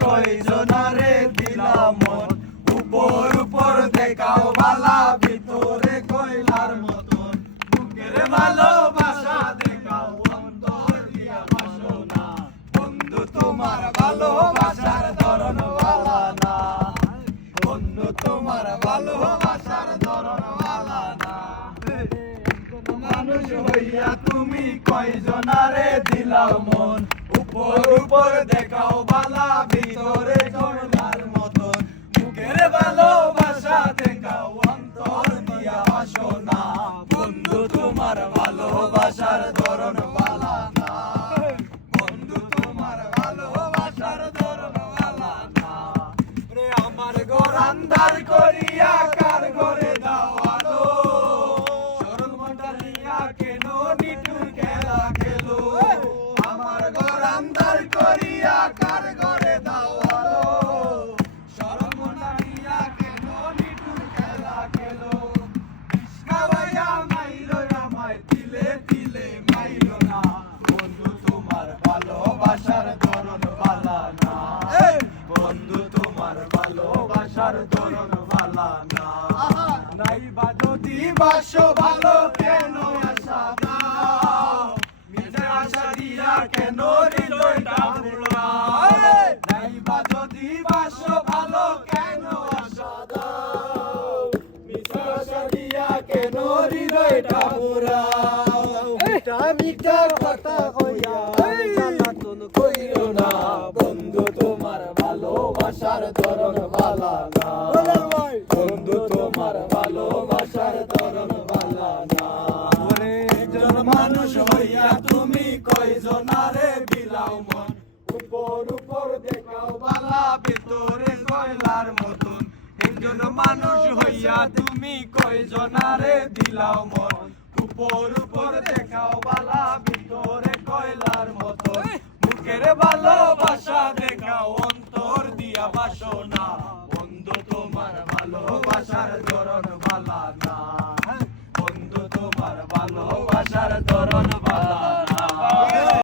কয়জনারে দিলাম মন উপর উপর দেখাও বালা ভিতরে কয়লার মতন বুকের ভালোবাসা দেখাও অন্তর দিয়া বাসনা বন্ধু তোমার ভালোবাসার ধরন ভালা না বন্ধু তোমার ভালোবাসার ধরন ভালা না মানুষ হইয়া তুমি কয়জনারে দিলাও মন উপর উপর দেখাও বালা ভিতরে কয়লার মতন বুকের ভালোবাসা দেখাও অন্তর দিয়া বাসনা বন্ধু তোমার ভালোবাসার ধরন ভালা না বন্ধু তোমার ভালোবাসার ধরন ভালা না রে আমার ঘর আন্ধার করিয়া কার ঘরে দাও আলো সরল মনটা নিয়া কেন নিঠুর খেলা খেলো আমার ঘর আন্ধার করিয়া কার ঘরে দাও আলো সরল মনটা নিয়া কেন নিঠুর খেলা খেলো কৃষ্ণাবাইয়া মাইলো আমায় তিলে তিলে মাইলো না বন্ধু তোমার ভালোবাসার ধরন ভালা না বন্ধু তোমার ভালোবাসার ধরন ভালা না নাই বা যদি বাসো ভালো কেন আশা দাও মিছে আশা দিয়া কেন হৃদয়টা পুরাও নাই বা যদি বাসো ভালো কেন আশা দাও মিছে আশা দিয়া কেন হৃদয়টা পুরাও মিঠা মিঠা কথা কইয়া জ্বালাতন কইরো না বন্ধু তোমার ভালোবাসার ধরন ভালা না বন্ধু তোমার ভালোবাসার ধরন ভালা না একজন মানুষ হইয়া তুমি কয়জনারে বিলাও মন উপর উপর দেখাও বালা ভিতরে কয়লার মতন একজন মানুষ হইয়া তুমি কয়জনারে দিলাও মন উপর উপর দেখাও বালা ভিতরে কয়লার মতন বুকের ভালোবাসা দেখাও অন্তর দিয়া বাসনা বন্ধু তোমার ভালোবাসার ধরন ভালা না বন্ধু তোমার ভালোবাসার ধরন ভালা